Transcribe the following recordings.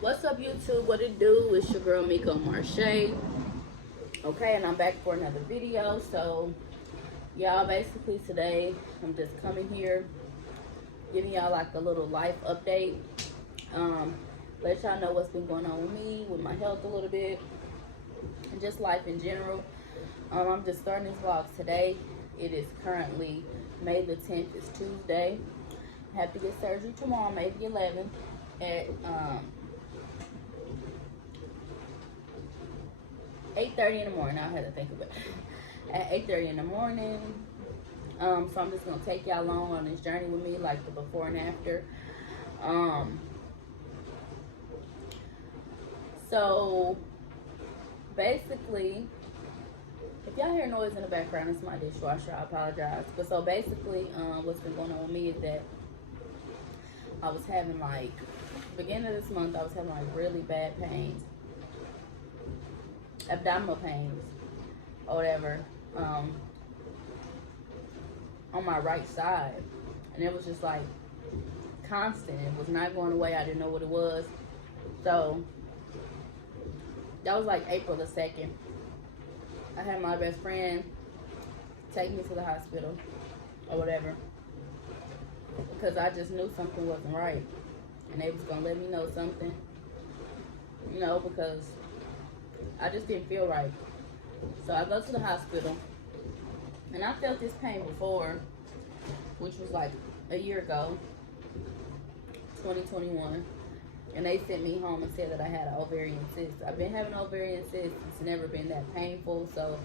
What's up, YouTube? What it do? It's your girl Miko Marche. Okay, and I'm back for another video. So, y'all, basically today I'm just coming here, giving y'all like a little life update. Um, let y'all know what's been going on with me, with my health a little bit, and just life in general. I'm just starting this vlog today. It is currently May the 10th. It's Tuesday. I have to get surgery tomorrow, May the 11th, at 8:30 in the morning. I had to think of it. At 8:30 in the morning. So I'm just gonna take y'all along on this journey with me, like the before and after. So basically, if y'all hear noise in the background, it's my dishwasher. I apologize. But so basically, what's been going on with me is that I was having like beginning of this month, I was having like really bad pains, abdominal pains, or whatever, on my right side, and it was just like constant. It was not going away. I didn't know what it was. So that was like April the 2nd. I had my best friend take me to the hospital or whatever because I just knew something wasn't right, and they was gonna let me know something, because I just didn't feel right. So I go to the hospital, and I felt this pain before, which was like a year ago, 2021. And they sent me home and said that I had an ovarian cyst. I've been having ovarian cyst. It's never been that painful. So,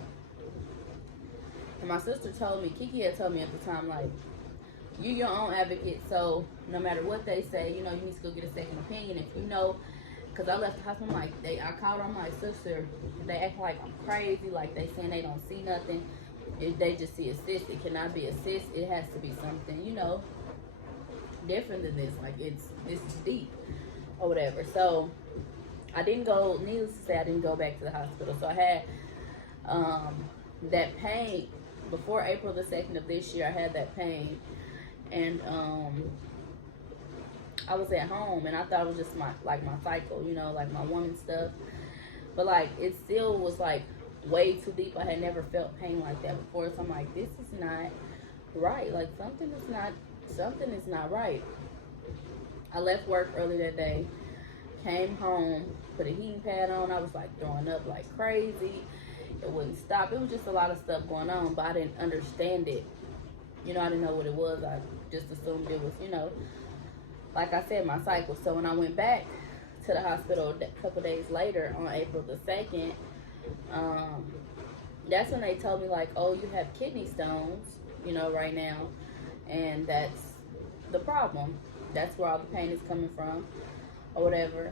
and my sister told me, Kiki had told me at the time, like, you're your own advocate. So no matter what they say, you need to go get a second opinion. If because I left the hospital, I called on my sister. They act like I'm crazy. Like they saying they don't see nothing. If they just see a cyst, it cannot be a cyst. It has to be something, different than this. Like this is deep or whatever. So I didn't go, needless to say, I didn't go back to the hospital. So I had that pain before April the 2nd of this year. I had that pain, and I was at home, and I thought it was just my cycle, like my woman stuff. But like it still was like way too deep. I had never felt pain like that before. So I'm like, this is not right. Like something is not right. I left work early that day, came home, put a heating pad on. I was like throwing up like crazy. It wouldn't stop. It was just a lot of stuff going on, but I didn't understand it. I didn't know what it was. I just assumed it was, like I said, my cycle. So when I went back to the hospital a couple days later on April the 2nd, that's when they told me like, oh, you have kidney stones, right now, and that's the problem. That's where all the pain is coming from, or whatever.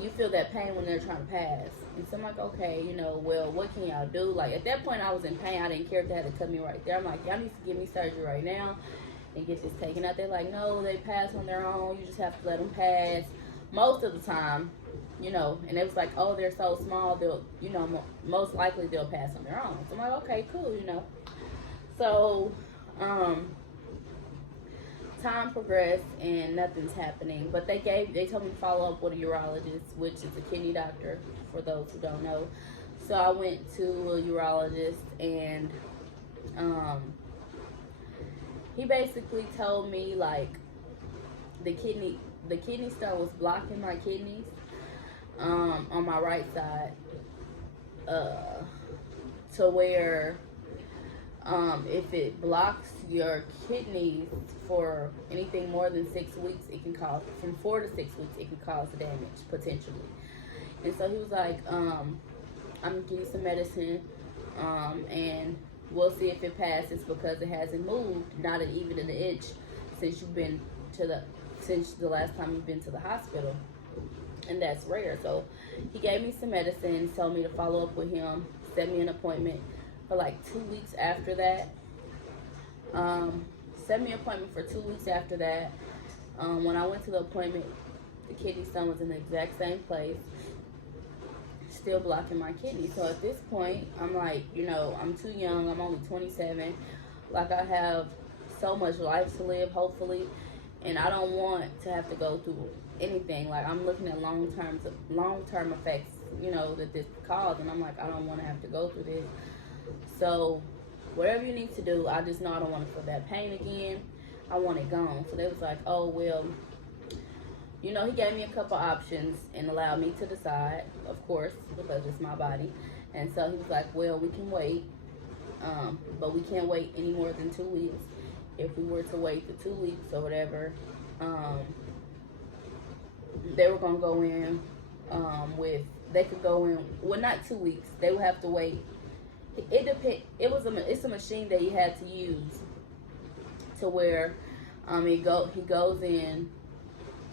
You feel that pain when they're trying to pass. And so I'm like, okay, well, what can y'all do? Like, at that point, I was in pain. I didn't care if they had to cut me right there. I'm like, y'all need to give me surgery right now and get this taken out. They're like, no, they pass on their own. You just have to let them pass. Most of the time, and it was like, oh, they're so small, they'll, most likely they'll pass on their own. So I'm like, okay, cool, So, time progressed and nothing's happening, but they told me to follow up with a urologist, which is a kidney doctor for those who don't know. So I went to a urologist, and he basically told me like the kidney stone was blocking my kidneys on my right side, to where if it blocks your kidneys for anything more than 6 weeks, it can cause, from 4 to 6 weeks, it can cause damage, potentially. And so he was like, I'm gonna give you some medicine, and we'll see if it passes, because it hasn't moved, not even an inch, since the last time you've been to the hospital. And that's rare. So he gave me some medicine, told me to follow up with him, set me an appointment for like 2 weeks after that. Set me an appointment for 2 weeks after that. When I went to the appointment, the kidney stone was in the exact same place, still blocking my kidney. So at this point, I'm like, I'm too young. I'm only 27. Like, I have so much life to live, hopefully. and I don't want to have to go through anything. Like, I'm looking at long term effects, you know, that this caused, and I'm like, I don't want to have to go through this. So whatever you need to do, I just know I don't want to feel that pain again. I want it gone. So they was like, oh well, you know, he gave me a couple options and allowed me to decide, of course, because it's my body. And so he was like, well, we can wait, but we can't wait any more than 2 weeks. If we were to wait the 2 weeks or whatever, they were gonna go in they could go in, well, not 2 weeks. They would have to wait. It depend. It's a machine that he had to use to where he goes in,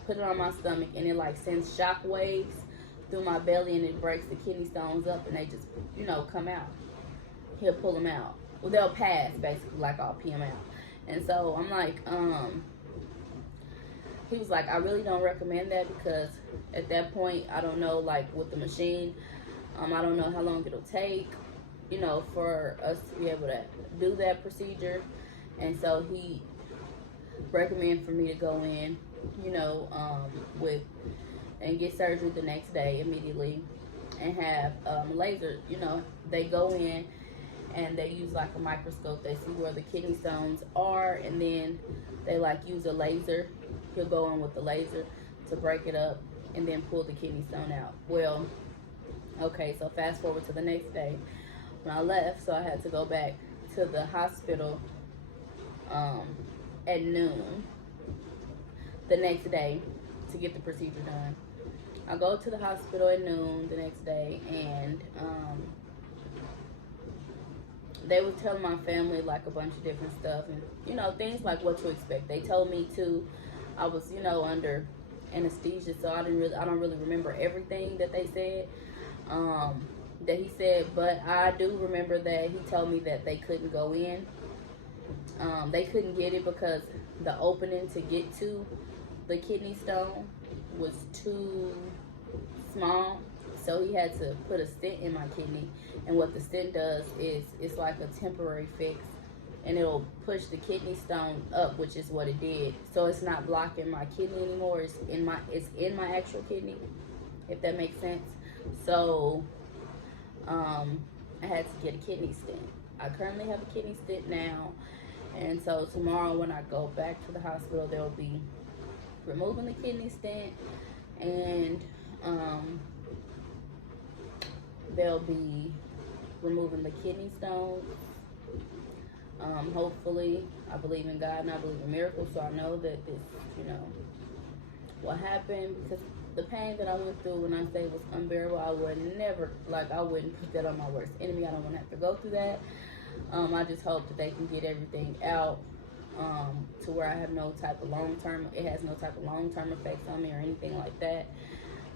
put it on my stomach, and it like sends shock waves through my belly, and it breaks the kidney stones up, and they just, you know, come out. He'll pull them out. Well, they'll pass, basically, like I'll pee them out. And so I'm like, he was like, I really don't recommend that, because at that point, I don't know, like with the machine, I don't know how long it'll take, you know, for us to be able to do that procedure. And so he recommended for me to go in, you know, and get surgery the next day immediately, and have laser. You know, they go in and they use like a microscope. They see where the kidney stones are, and then they like use a laser. He'll go in with the laser to break it up and then pull the kidney stone out. Well, okay, so fast forward to the next day when I left. So I had to go back to the hospital at noon the next day to get the procedure done. I go to the hospital at noon the next day, and they were telling my family like a bunch of different stuff, and you know, things like what to expect. They told me to, I was, you know, under anesthesia, so I don't really remember everything that they said, that he said, but I do remember that he told me that they couldn't go in. They couldn't get it because the opening to get to the kidney stone was too small, so he had to put a stent in my kidney. And what the stent does is it's like a temporary fix, and it'll push the kidney stone up, which is what it did. So it's not blocking my kidney anymore. It's in my actual kidney, if that makes sense. So I had to get a kidney stent. I currently have a kidney stent now, and so tomorrow when I go back to the hospital, they'll be removing the kidney stent, and they'll be removing the kidney stones. Hopefully, I believe in God and I believe in miracles, so I know that this, you know, will happen, because the pain that I went through, when I say it was unbearable, I would never, like, I wouldn't put that on my worst enemy. I don't want to have to go through that. I just hope that they can get everything out, to where I have no type of it has no type of long-term effects on me or anything like that.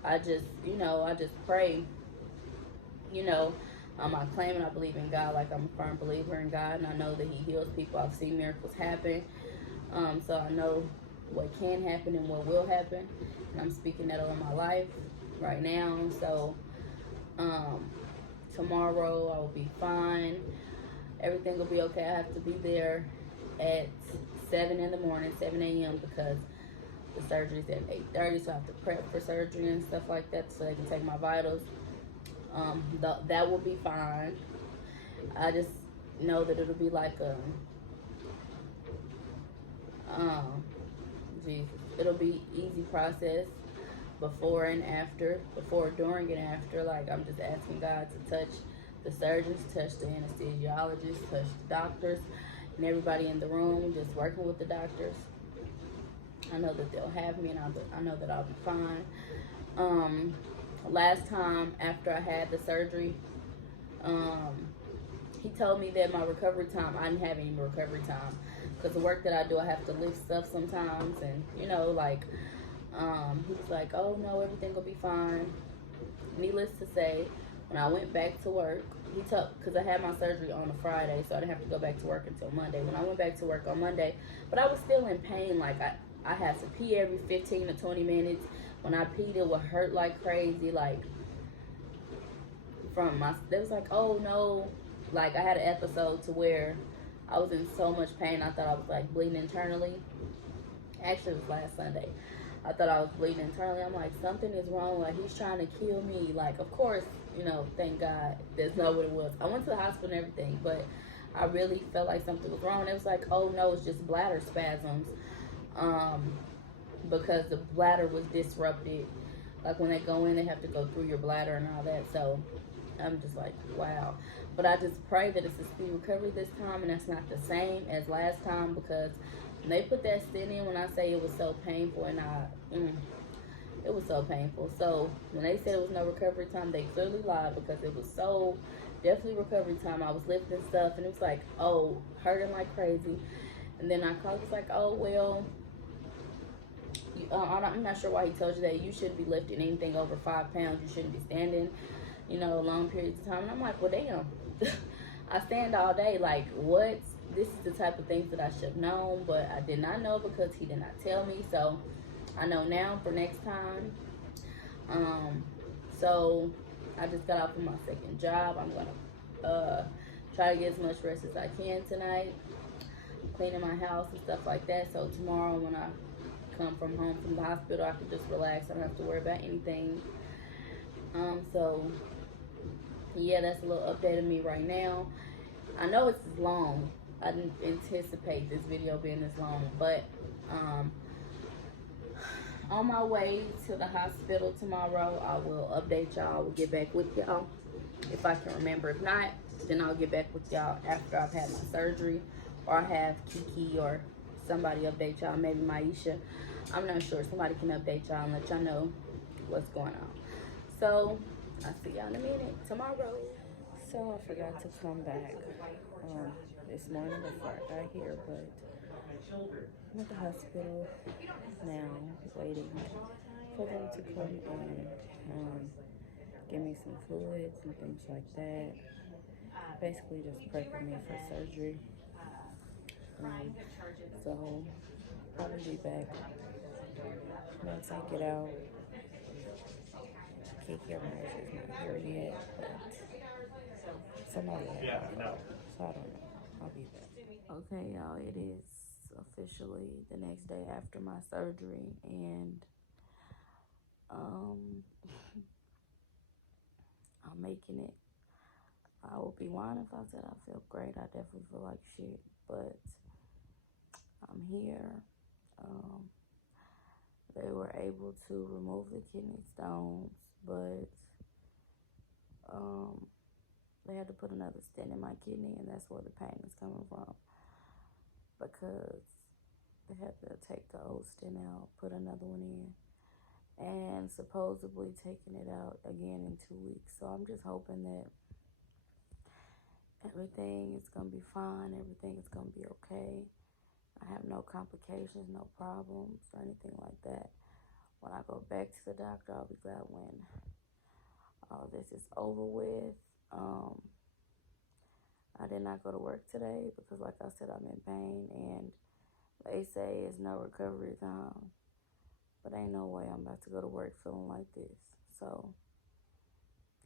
I just, you know, I just pray, you know, I claim and I believe in God. Like, I'm a firm believer in God, and I know that he heals people. I've seen miracles happen, so I know what can happen and what will happen, and I'm speaking that over my life right now. So tomorrow I will be fine. Everything will be okay. I have to be there at 7 in the morning, 7 a.m. because the surgery's at 8:30, so I have to prep for surgery and stuff like that so they can take my vitals. That will be fine. I just know that it'll be like it'll be easy process before, during, and after. Like, I'm just asking God to touch the surgeons, touch the anesthesiologists, touch the doctors, and everybody in the room, just working with the doctors. I know that they'll have me, and I know that I'll be fine. Last time after I had the surgery, he told me that my recovery time, I didn't have any recovery time, because the work that I do, I have to lift stuff sometimes, and you know, like, he was like, oh no, everything will be fine. Needless to say, when I went back to work, because I had my surgery on a Friday, so I didn't have to go back to work until Monday. When I went back to work on Monday, but I was still in pain. Like, I had to pee every 15 to 20 minutes. When I peed, it would hurt like crazy. Like, they was like, oh no. Like, I had an episode to where I was in so much pain, I thought I was like bleeding internally. Actually, it was last Sunday. I thought I was bleeding internally. I'm like, something is wrong. Like, he's trying to kill me. Like, of course, thank God that's not what it was. I went to the hospital and everything, but I really felt like something was wrong. It was like, oh no, it's just bladder spasms. Um, because the bladder was disrupted. Like, when they go in, they have to go through your bladder and all that. So I'm just like, wow. But I just pray that it's a speedy recovery this time, and that's not the same as last time, because when they put that stent in, when I say it was so painful, and it was so painful. So when they said it was no recovery time, they clearly lied, because it was so definitely recovery time. I was lifting stuff, and it was like, oh, hurting like crazy. And then I called, was like, oh, well, I'm not sure why he told you that. You shouldn't be lifting anything over 5 pounds. You shouldn't be standing, long periods of time. And I'm like, well, damn. I stand all day. Like, what? This is the type of things that I should have known, but I did not know because he did not tell me. So I know now for next time. So I just got off of my second job. I'm gonna try to get as much rest as I can tonight, cleaning my house and stuff like that. So tomorrow when I come from home from the hospital, I can just relax. I don't have to worry about anything. So yeah, that's a little update of me right now. I know it's long. I didn't anticipate this video being this long, but on my way to the hospital tomorrow, I will update y'all. We'll get back with y'all if I can remember. If not, then I'll get back with y'all after I've had my surgery, or I have Kiki or somebody update y'all. Maybe Maisha. I'm not sure. Somebody can update y'all and let y'all know what's going on. So I'll see y'all in a minute tomorrow. So I forgot to come back this morning before I got here, but I'm at the hospital now, waiting for them to come in and give me some fluids and things like that. Basically just prepping me for surgery. So probably be back once I get out. Kiki Ramirez is not here yet, but somebody will have to go. So I don't know. I'll be back. Okay, y'all, it is officially the next day after my surgery, and I'm making it. I would be lying if I said I feel great. I definitely feel like shit, but I'm here. They were able to remove the kidney stones, but they had to put another stent in my kidney, and that's where the pain is coming from, because they had to take the old stent out, put another one in, and supposedly taking it out again in 2 weeks. So I'm just hoping that everything is going to be fine. Everything is going to be okay. I have no complications, no problems, or anything like that. When I go back to the doctor, I'll be glad when all this is over with. I did not go to work today because, like I said, I'm in pain, and they say it's no recovery time. But ain't no way I'm about to go to work feeling like this. So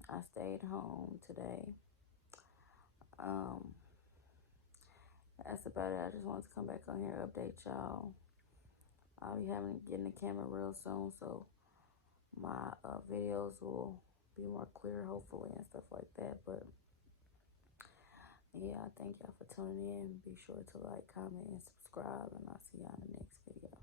I stayed home today. That's about it. I just wanted to come back on here and update y'all. I'll be getting the camera real soon, so my videos will be more clear, hopefully, and stuff like that. But yeah, I thank y'all for tuning in. Be sure to like, comment, and subscribe, and I'll see y'all in the next video.